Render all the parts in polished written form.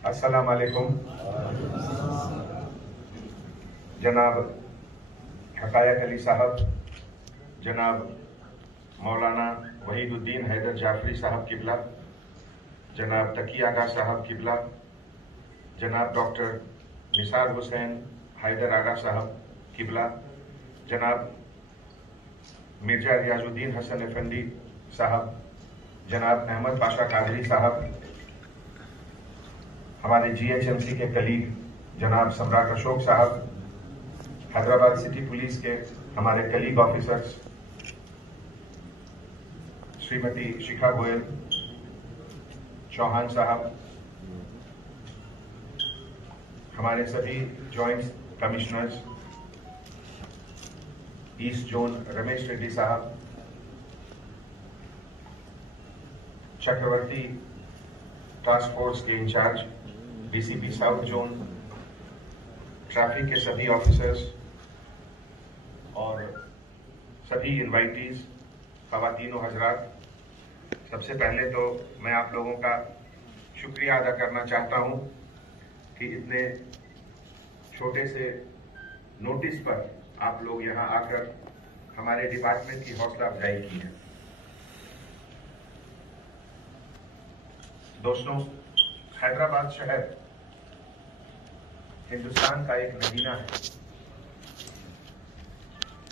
अस्सलाम वालेकुम। जनाब हकायक अली साहब, जनाब मौलाना वहीदुद्दीन हैदर जाफरी साहब किबला, जनाब तकी आगा साहब किबला, जनाब डॉक्टर निसार हुसैन हैदर आगा साहब किबला, जनाब मिर्जा रियाजुद्दीन हसन अफंदी साहब, जनाब अहमद पाशा कादरी साहब, हमारे GHMC के कलीग जनाब सम्राट अशोक साहब, हैदराबाद सिटी पुलिस के हमारे कलीग ऑफिसर्स श्रीमती शिखा गोयल, चौहान साहब, हमारे सभी joint commissioners, east zone Ramesh Reddy साहब, चक्रवर्ती टास्क फोर्स के incharge DCP south zone, traffic के सभी ऑफिसर्स और सभी इनवाइटीज, खवातीन और हजरात, सबसे पहले तो मैं आप लोगों का शुक्रिया अदा करना चाहता हूं कि इतने छोटे से नोटिस पर आप लोग यहां आकर हमारे डिपार्टमेंट की हौसला अफजाई की है। दोस्तों, हैदराबाद शहर हिंदुस्तान का एक नगीना है।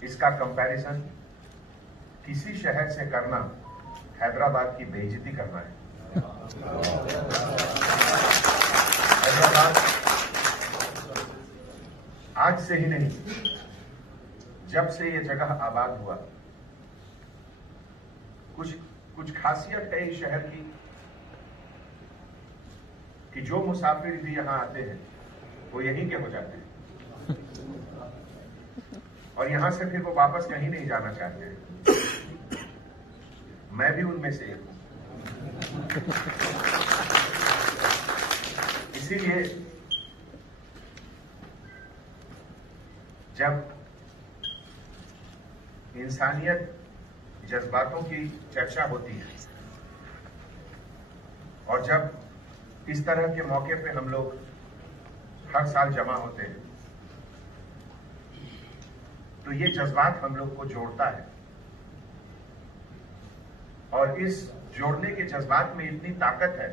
इसका कंपैरिजन किसी शहर से करना हैदराबाद की बेइज्जती करना है। हैदराबाद आज से ही नहीं, जब से ये जगह आबाद हुआ, कुछ खासियत है इस शहर की कि जो मुसाफिर भी यहां आते हैं वो यहीं के हो जाते हैं और यहां से फिर वो वापस कहीं नहीं जाना चाहते हैं। मैं भी उनमें से एक हूं। इसीलिए जब इंसानियत जज्बातों की चर्चा होती है और जब इस तरह के मौके पे हम लोग हर साल जमा होते हैं तो ये जज्बात हम लोग को जोड़ता है और इस जोड़ने के जज्बात में इतनी ताकत है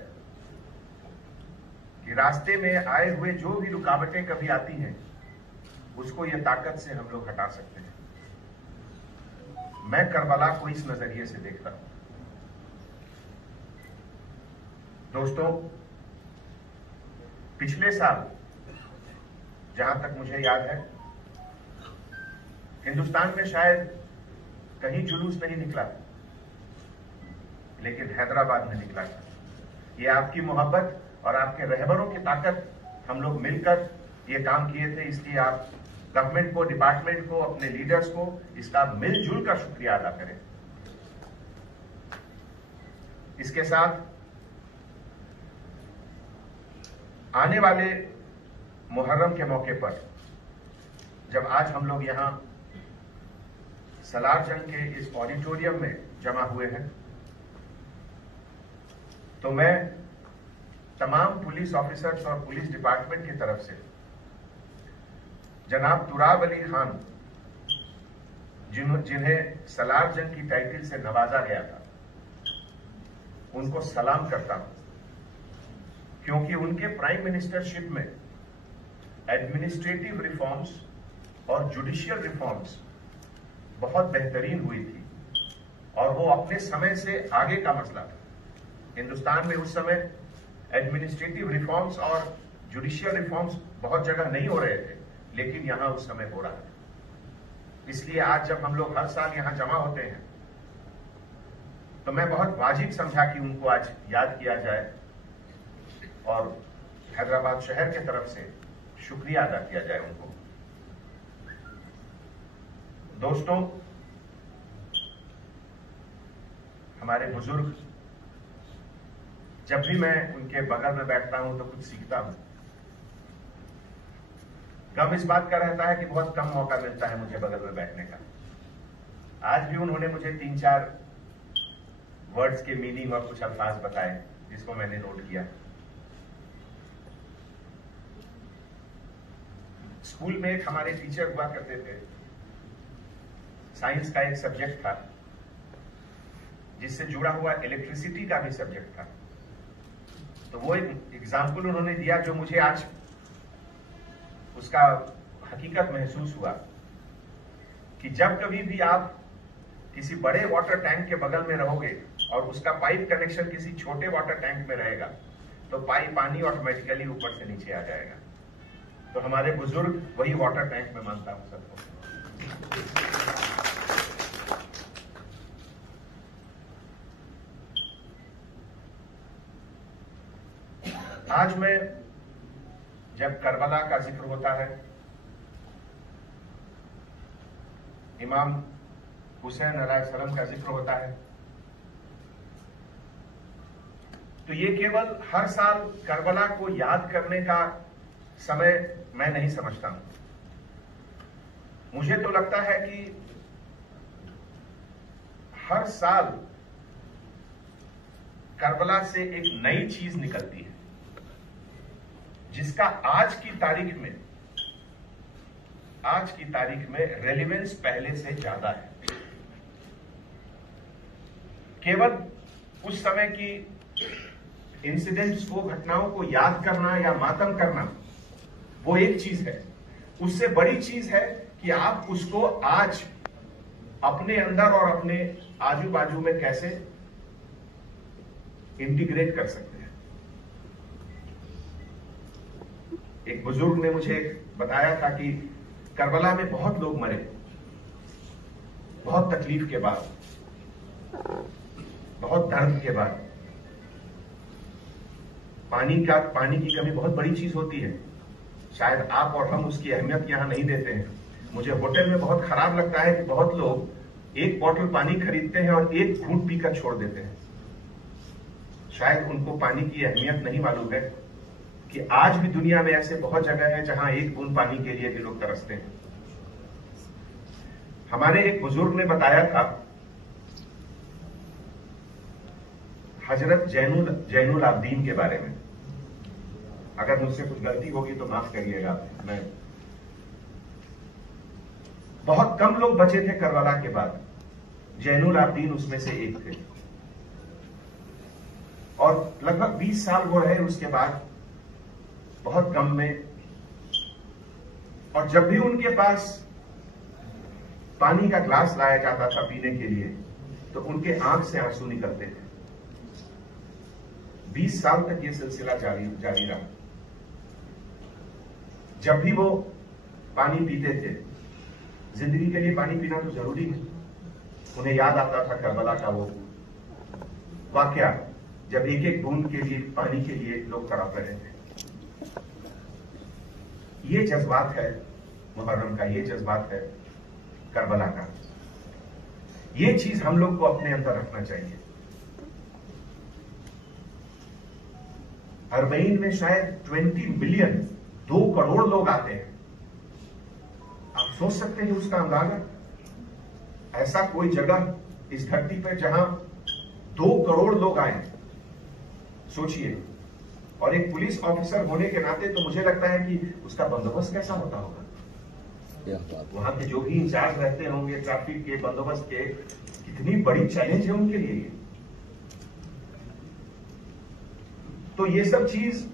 कि रास्ते में आए हुए जो भी रुकावटें कभी आती हैं उसको ये ताकत से हम लोग हटा सकते हैं। मैं करबला को इस नजरिए से देखता हूं। दोस्तों, पिछले साल जहां तक मुझे याद है हिंदुस्तान में शायद कहीं जुलूस नहीं निकला, लेकिन हैदराबाद में निकला था। ये आपकी मोहब्बत और आपके रहबरों की ताकत, हम लोग मिलकर ये काम किए थे। इसलिए आप गवर्नमेंट को, डिपार्टमेंट को, अपने लीडर्स को इसका मिलजुल कर शुक्रिया अदा करें। इसके साथ आने वाले मुहर्रम के मौके पर जब आज हम लोग यहां सलार जंग के इस ऑडिटोरियम में जमा हुए हैं तो मैं तमाम पुलिस ऑफिसर्स और पुलिस डिपार्टमेंट की तरफ से जनाब तुराब अली खान, जिन्हें सलार जंग की टाइटल से नवाजा गया था, उनको सलाम करता हूं, क्योंकि उनके प्राइम मिनिस्टरशिप में एडमिनिस्ट्रेटिव रिफॉर्म्स और जुडिशियल रिफॉर्म्स बहुत बेहतरीन हुई थी और वो अपने समय से आगे का मसला था। हिंदुस्तान में उस समय एडमिनिस्ट्रेटिव रिफॉर्म्स और जुडिशियल रिफॉर्म्स बहुत जगह नहीं हो रहे थे, लेकिन यहां उस समय हो रहा था। इसलिए आज जब हम लोग हर साल यहां जमा होते हैं तो मैं बहुत वाजिब समझा कि उनको आज याद किया जाए और हैदराबाद शहर की तरफ से शुक्रिया अदा किया जाए उनको। दोस्तों, हमारे बुजुर्ग, जब भी मैं उनके बगल में बैठता हूं तो कुछ सीखता हूं। गम इस बात का रहता है कि बहुत कम मौका मिलता है मुझे बगल में बैठने का। आज भी उन्होंने मुझे 3-4 वर्ड्स के मीनिंग और कुछ अल्फाज बताए जिसको मैंने नोट किया। स्कूल में एक हमारे टीचर हुआ करते थे, साइंस का एक सब्जेक्ट था जिससे जुड़ा हुआ इलेक्ट्रिसिटी का भी सब्जेक्ट था। तो वो एक एग्जाम्पल उन्होंने दिया जो मुझे आज उसका हकीकत महसूस हुआ कि जब कभी भी आप किसी बड़े वाटर टैंक के बगल में रहोगे और उसका पाइप कनेक्शन किसी छोटे वाटर टैंक में रहेगा तो पानी ऑटोमेटिकली ऊपर से नीचे आ जाएगा। तो हमारे बुजुर्ग वही वाटर टैंक में मानता हूं सबको। आज मैं जब करबला का जिक्र होता है, इमाम हुसैन अलैहिस्सलाम का जिक्र होता है, तो ये केवल हर साल करबला को याद करने का समय मैं नहीं समझता हूं। मुझे तो लगता है कि हर साल करबला से एक नई चीज निकलती है जिसका आज की तारीख में रेलेवेंस पहले से ज्यादा है। केवल उस समय की इंसिडेंट्स को, घटनाओं को याद करना या मातम करना वो एक चीज है, उससे बड़ी चीज है कि आप उसको आज अपने अंदर और अपने आजू बाजू में कैसे इंटीग्रेट कर सकते हैं। एक बुजुर्ग ने मुझे बताया था कि करबला में बहुत लोग मरे, बहुत तकलीफ के बाद, बहुत दर्द के बाद। पानी की कमी बहुत बड़ी चीज होती है, शायद आप और हम उसकी अहमियत यहां नहीं देते हैं। मुझे होटल में बहुत खराब लगता है कि बहुत लोग एक बोतल पानी खरीदते हैं और एक घूंट पीकर छोड़ देते हैं। शायद उनको पानी की अहमियत नहीं मालूम है कि आज भी दुनिया में ऐसे बहुत जगह है जहां एक बूंद पानी के लिए भी लोग तरसते हैं। हमारे एक बुजुर्ग ने बताया था हजरत जैनुल आबदीन के बारे में। अगर मुझसे कुछ गलती होगी तो माफ करिएगा। मैं बहुत कम लोग बचे थे करबला के बाद, जैनुल आबदीन उसमें से एक थे, और लगभग 20 साल वो रहे उसके बाद बहुत गम में। और जब भी उनके पास पानी का ग्लास लाया जाता था पीने के लिए तो उनके आंख से आंसू निकलते थे। 20 साल तक ये सिलसिला जारी रहा। जब भी वो पानी पीते थे, जिंदगी के लिए पानी पीना तो जरूरी है, उन्हें याद आता था करबला का वो वाकया जब एक एक बूंद के लिए, पानी के लिए लोग तड़प रहे थे। ये जज्बात है मुहर्रम का, ये जज्बात है करबला का। ये चीज हम लोग को अपने अंदर रखना चाहिए। अरबईन में शायद 20 मिलियन, 2 करोड़ लोग आते हैं। आप सोच सकते हैं उसका अंदाजा? ऐसा कोई जगह इस धरती पर जहां 2 करोड़ लोग आए, सोचिए। और एक पुलिस ऑफिसर होने के नाते तो मुझे लगता है कि उसका बंदोबस्त कैसा होता होगा। वहां के जो भी इंचार्ज रहते होंगे ट्रैफिक के, बंदोबस्त के, कितनी बड़ी चैलेंज है उनके लिए। तो ये सब चीज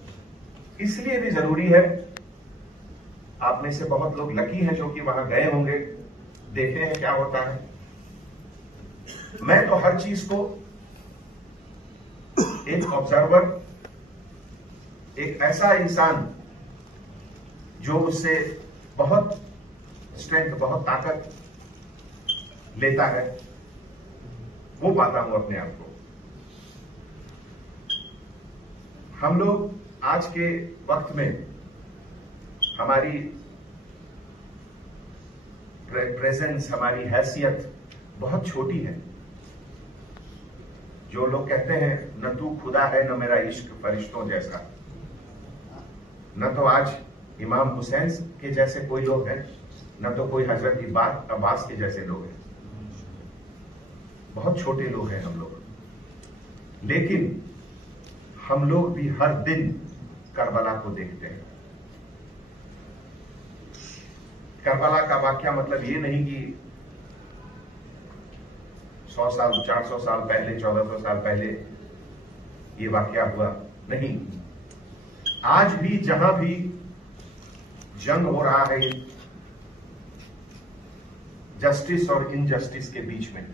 इसलिए भी जरूरी है। आप में से बहुत लोग लकी हैं जो कि वहां गए होंगे, देखे हैं क्या होता है। मैं तो हर चीज को एक ऑब्जर्वर, एक ऐसा इंसान जो उससे बहुत स्ट्रेंथ, बहुत ताकत लेता है, वो पाता हूं अपने आप को। हम लोग आज के वक्त में हमारी प्रेजेंस, हमारी हैसियत बहुत छोटी है। जो लोग कहते हैं न तू खुदा है न मेरा इश्क फरिश्तों जैसा, न तो आज इमाम हुसैन के जैसे कोई लोग हैं, न तो कोई हजरत अब्बास के जैसे लोग हैं। बहुत छोटे लोग हैं हम लोग। लेकिन हम लोग भी हर दिन करबला को देखते हैं। करबला का वाकया मतलब ये नहीं कि 100 साल 400 साल पहले 1400 साल पहले ये वाकया हुआ नहीं। आज भी जहां भी जंग हो रहा है जस्टिस और इनजस्टिस के बीच में,